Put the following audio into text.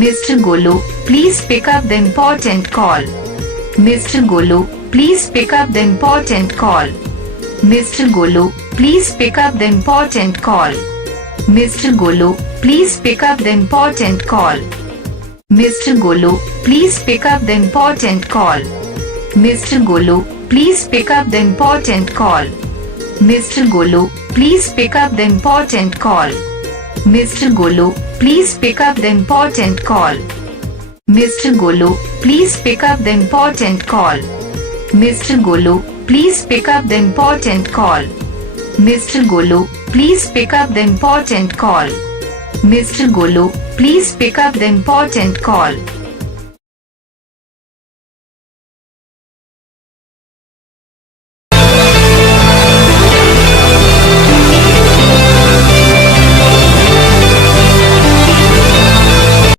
Mr. Golu, please pick up the important call. Mr. Golu, please pick up the important call. Mr. Golu, please pick up the important call. Mr. Golu, please pick up the important call. Mr. Golu, please pick up the important call. Mr. Golu, please pick up the important call. Mr. Golu, please pick up the important call. Mr. Golu, please pick up the important call. Mr. Golu, please pick up the important call. Mr. Golu, please pick up the important call. Mr. Golu, please pick up the important call. Mr. Golu, please pick up the important call.